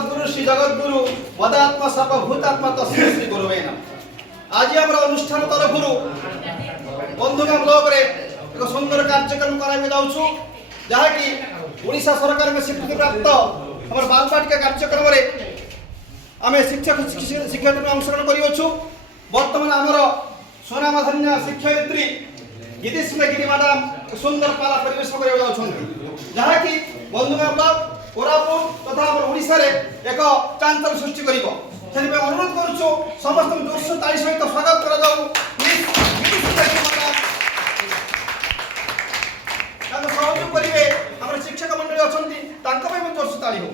सद्गुरु श्री जगद्गुरु मदात्मा सर्वभूतात्मा तस्मै श्री गुरुवे नमः। आज आम अनुष्ठान तरफ बंधुगा ब्लॉक रे एक सुंदर कार्यक्रम कराई जाऊँ जहाँकि ओडिशा सरकार में स्वीकृति प्राप्त हमर बालबाटिका कार्यक्रम रे आमे शिक्षक शिक्षक अंशग्रहण करिवछु। वर्तमान आमर सोनामधन्य शिक्षयित्री गीतिश्री गिरी मैडम सुंदर पाला परिवेश जहाँकि बंधुगा ब्लॉक कोरापुट तथा ओडिशा रे एक चांचल्य सृष्टि करिवो। सेनिपे अनुरोध करूछु समस्त जोरसोर ताली सहित स्वागत करा जाऊ। सहयोग करिवे हमर शिक्षक मंडली अछंती तांका पे मन जोरसोर ताली हो।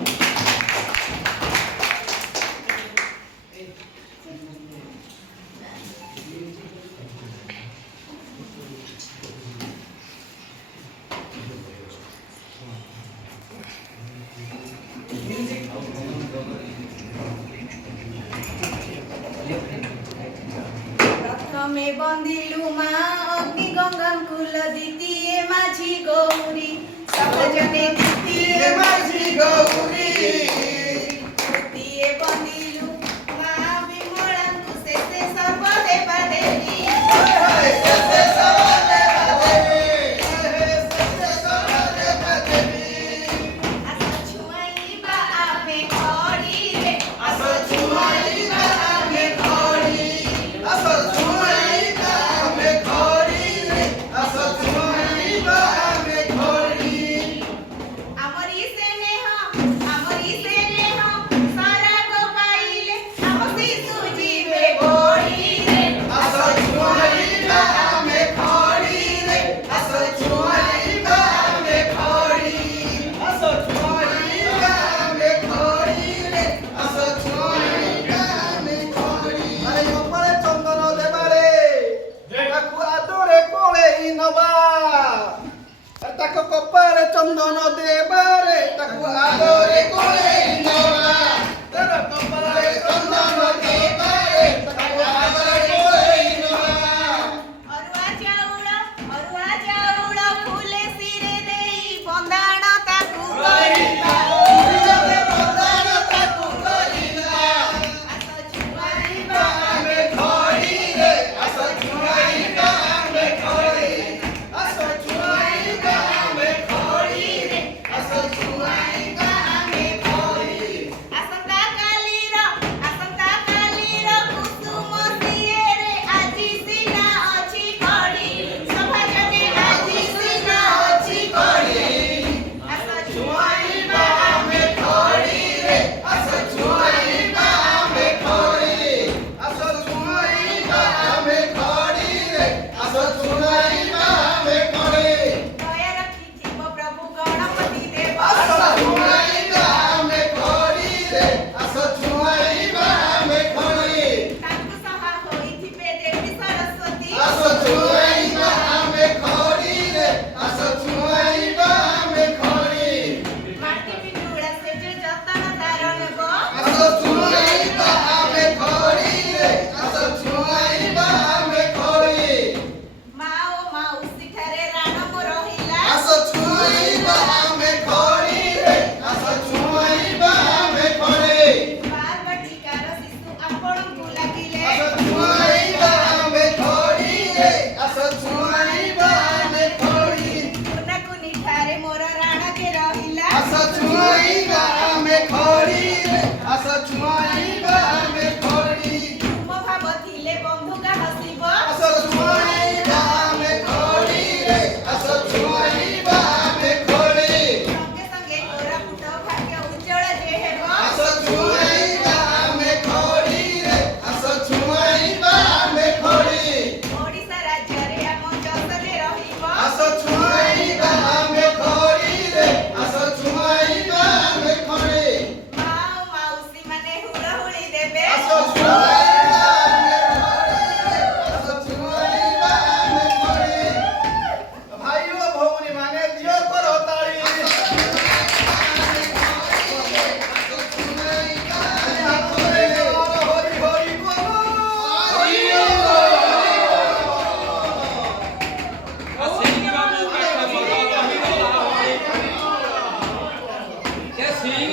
प्रथमे बंदिलु मा अग्नि गंगा कुल द्वितीय माझी गौरी सबजने द्वितीय माझी गौरी तृतीय बंदिलु मा विमलांकु शेषे सर्व देवा देवी शेषे सर्व देवा देवी आस छुआई बा आमे खड़ी रे आस छुआई बा आमे खड़ी आस कपारे चंदन देबारे ताकू आलोरे कोले नवा तर कपारे चंदन देबारे ताकू आलोरे कोले नवा अरुआ चाउळ फूले सिरे देई बंदाण ताकू करिबा सिरे बंदाण ताकू करिबा आस छुआईबा आमे खड़ी रे आस छुआईबा आमे खड़ी आस छुआईबा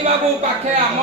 बाबू पाखे आम